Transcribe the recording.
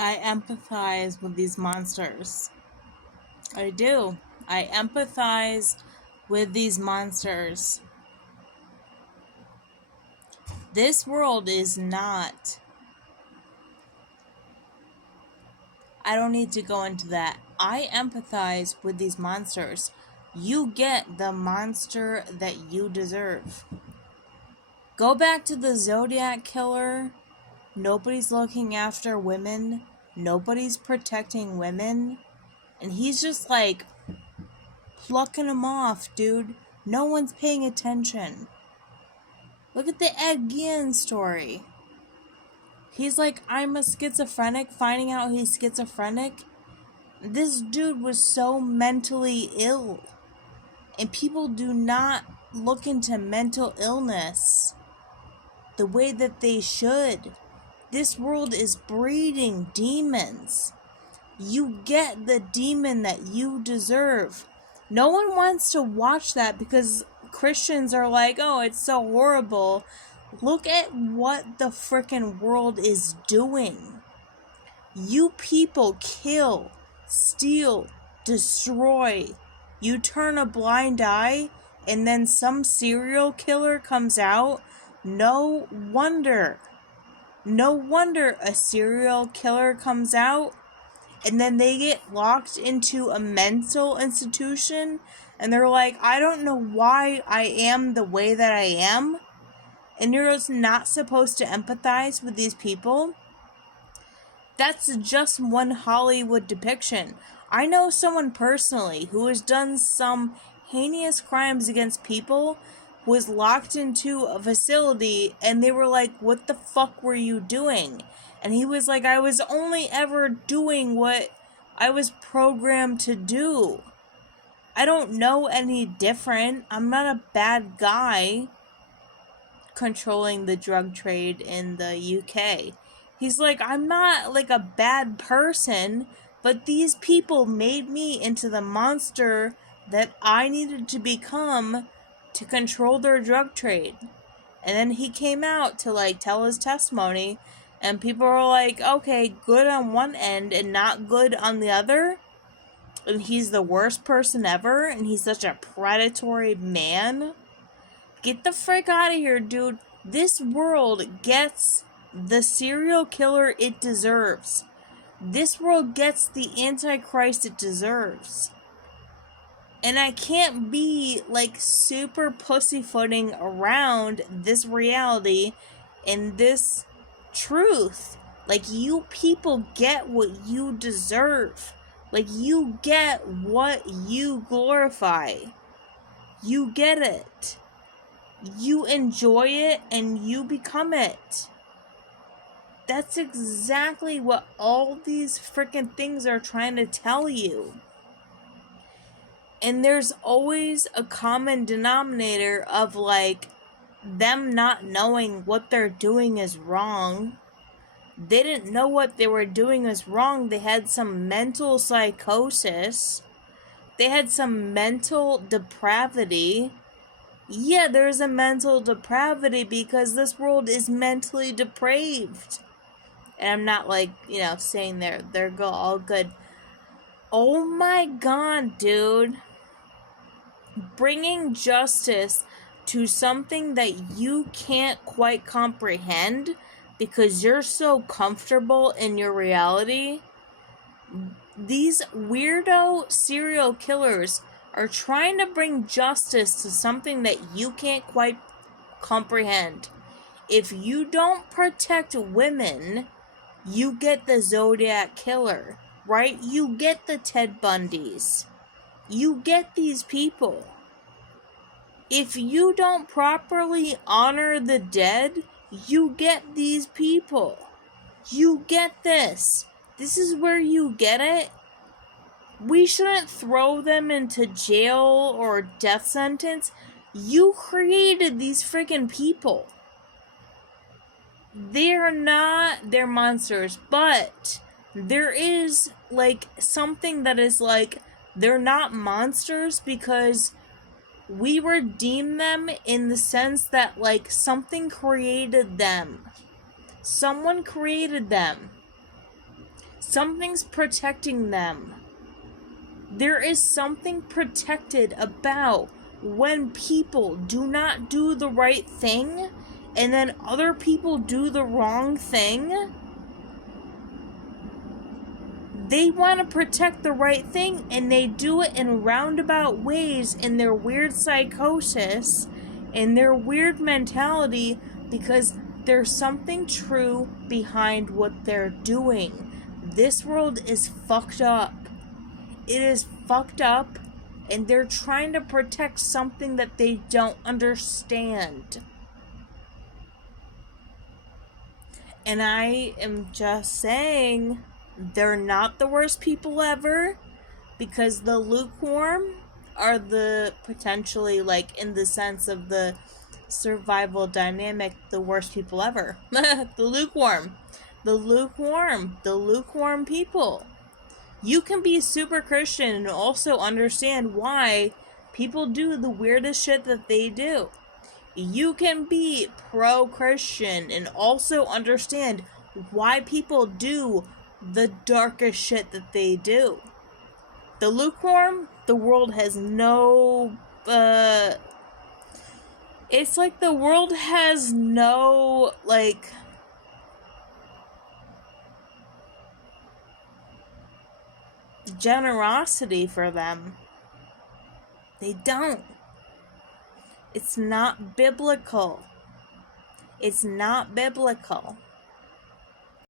I empathize with these monsters. I do. I empathize with these monsters. This world is not. I don't need to go into that. I empathize with these monsters. You get the monster that you deserve. Go back to the Zodiac Killer. Nobody's looking after women. Nobody's protecting women. And he's just like plucking them off, dude. No one's paying attention. Look at the Ed Gein story. He's like, I'm a schizophrenic, finding out he's schizophrenic. This dude was so mentally ill. And people do not look into mental illness the way that they should. This world is breeding demons. You get the demon that you deserve. No one wants to watch that because Christians are like, oh, it's so horrible. Look at what the frickin' world is doing. You people kill, steal, destroy. You turn a blind eye, and then some serial killer comes out. No wonder a serial killer comes out, and then they get locked into a mental institution, and they're like, I don't know why I am the way that I am. And you're just not supposed to empathize with these people. That's just one Hollywood depiction. I know someone personally who has done some heinous crimes against people, was locked into a facility, and they were like, what the fuck were you doing? And he was like, I was only ever doing what I was programmed to do. I don't know any different. I'm not a bad guy controlling the drug trade in the UK. He's like, I'm not like a bad person, but these people made me into the monster that I needed to become to control their drug trade. And then he came out to like tell his testimony, and people were like, okay, good on one end and not good on the other. And he's the worst person ever, and he's such a predatory man. Get the frick out of here, dude. This world gets the serial killer it deserves. This world gets the Antichrist it deserves. And I can't be like super pussyfooting around this reality and this truth. Like, you people get what you deserve. Like, you get what you glorify. You get it. You enjoy it and you become it. That's exactly what all these freaking things are trying to tell you. And there's always a common denominator of like them not knowing what they're doing is wrong. They didn't know what they were doing is wrong. They had some mental psychosis. They had some mental depravity. Yeah, there's a mental depravity because this world is mentally depraved. And I'm not like, saying they're all good. Oh my god, dude. Bringing justice to something that you can't quite comprehend because you're so comfortable in your reality. These weirdo serial killers are trying to bring justice to something that you can't quite comprehend. If you don't protect women, you get the Zodiac Killer, right? You get the Ted Bundys. You get these people. If you don't properly honor the dead, you get these people. You get this. This is where you get it. We shouldn't throw them into jail or death sentence. You created these freaking people. They're monsters, but there is like something that is like, they're not monsters because we redeem them in the sense that like something created them. Someone created them. Something's protecting them. There is something protected about when people do not do the right thing and then other people do the wrong thing. They want to protect the right thing and they do it in roundabout ways in their weird psychosis, in their weird mentality, because there's something true behind what they're doing. This world is fucked up. It is fucked up, and they're trying to protect something that they don't understand. And I am just saying, they're not the worst people ever, because the lukewarm are the potentially, like, in the sense of the survival dynamic, the worst people ever. The lukewarm people. You can be super Christian and also understand why people do the weirdest shit that they do. You can be pro-Christian and also understand why people do the darkest shit that they do. The lukewarm, the world has no, it's like the world has no, like, generosity for them. They don't. It's not biblical. It's not biblical.